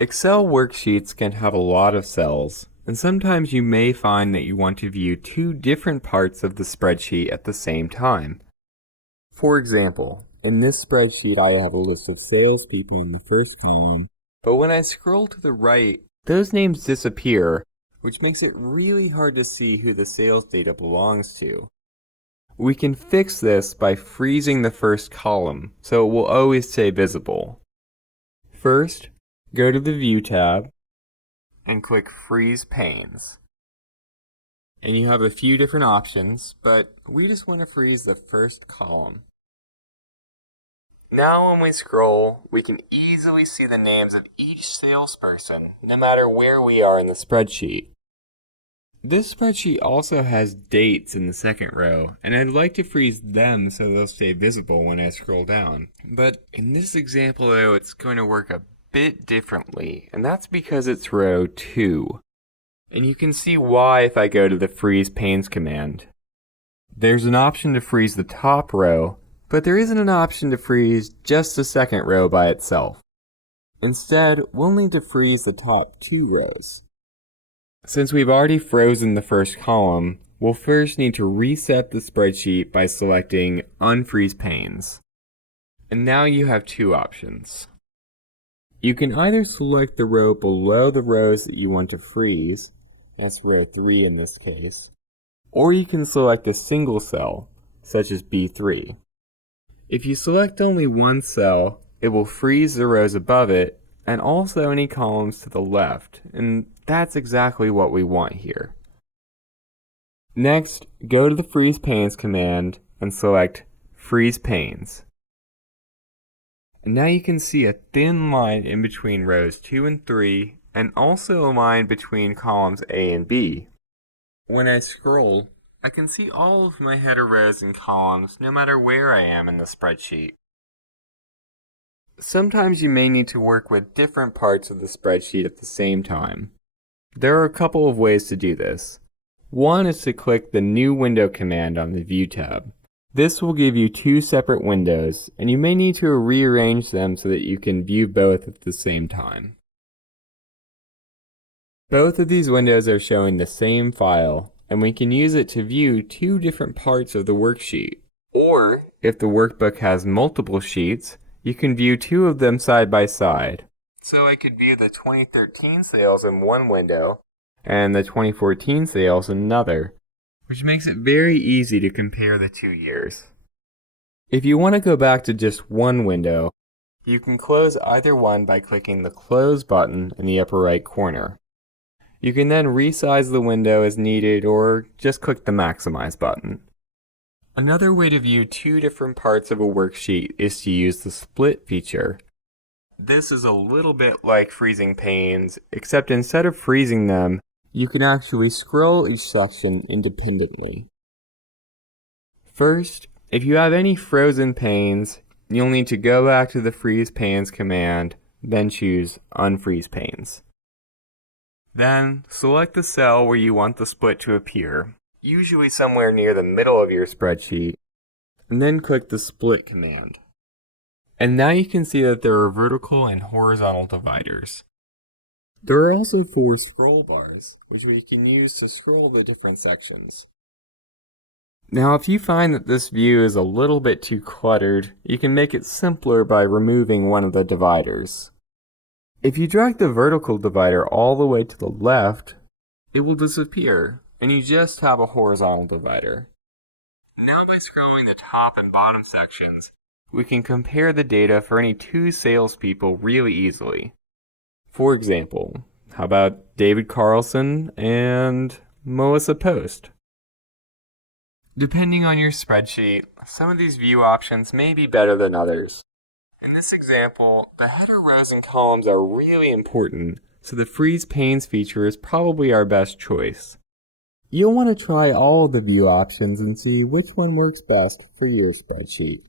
Excel worksheets can have a lot of cells, and sometimes you may find that you want to view two different parts of the spreadsheet at the same time. For example, in this spreadsheet I have a list of salespeople in the first column, but when I scroll to the right, those names disappear, which makes it really hard to see who the sales data belongs to. We can fix this by freezing the first column, so it will always stay visible. First, go to the View tab and click Freeze Panes. And you have a few different options, but we just want to freeze the first column. Now when we scroll, we can easily see the names of each salesperson, no matter where we are in the spreadsheet. This spreadsheet also has dates in the second row, and I'd like to freeze them so they'll stay visible when I scroll down. But in this example though, it's going to work a bit differently, and that's because it's row 2. And you can see why if I go to the Freeze Panes command. There's an option to freeze the top row, but there isn't an option to freeze just the second row by itself. Instead, we'll need to freeze the top 2 rows. Since we've already frozen the first column, we'll first need to reset the spreadsheet by selecting Unfreeze Panes. And now you have two options. You can either select the row below the rows that you want to freeze, that's row 3 in this case, or you can select a single cell, such as B3. If you select only one cell, it will freeze the rows above it and also any columns to the left, and that's exactly what we want here. Next, go to the Freeze Panes command and select Freeze Panes. And now you can see a thin line in between rows 2 and 3, and also a line between columns A and B. When I scroll, I can see all of my header rows and columns no matter where I am in the spreadsheet. Sometimes you may need to work with different parts of the spreadsheet at the same time. There are a couple of ways to do this. One is to click the New Window command on the View tab. This will give you two separate windows, and you may need to rearrange them so that you can view both at the same time. Both of these windows are showing the same file, and we can use it to view two different parts of the worksheet. Or, if the workbook has multiple sheets, you can view two of them side by side. So I could view the 2013 sales in one window and the 2014 sales in another, which makes it very easy to compare the 2 years. If you want to go back to just one window, you can close either one by clicking the Close button in the upper right corner. You can then resize the window as needed or just click the Maximize button. Another way to view two different parts of a worksheet is to use the Split feature. This is a little bit like freezing panes, except instead of freezing them, you can actually scroll each section independently. First, if you have any frozen panes, you'll need to go back to the Freeze Panes command, then choose Unfreeze Panes. Then, select the cell where you want the split to appear, usually somewhere near the middle of your spreadsheet, and then click the Split command. And now you can see that there are vertical and horizontal dividers. There are also 4 scroll bars, which we can use to scroll the different sections. Now if you find that this view is a little bit too cluttered, you can make it simpler by removing one of the dividers. If you drag the vertical divider all the way to the left, it will disappear, and you just have a horizontal divider. Now by scrolling the top and bottom sections, we can compare the data for any 2 salespeople really easily. For example, how about David Carlson and Melissa Post? Depending on your spreadsheet, some of these view options may be better than others. In this example, the header rows and columns are really important, so the Freeze Panes feature is probably our best choice. You'll want to try all of the view options and see which one works best for your spreadsheet.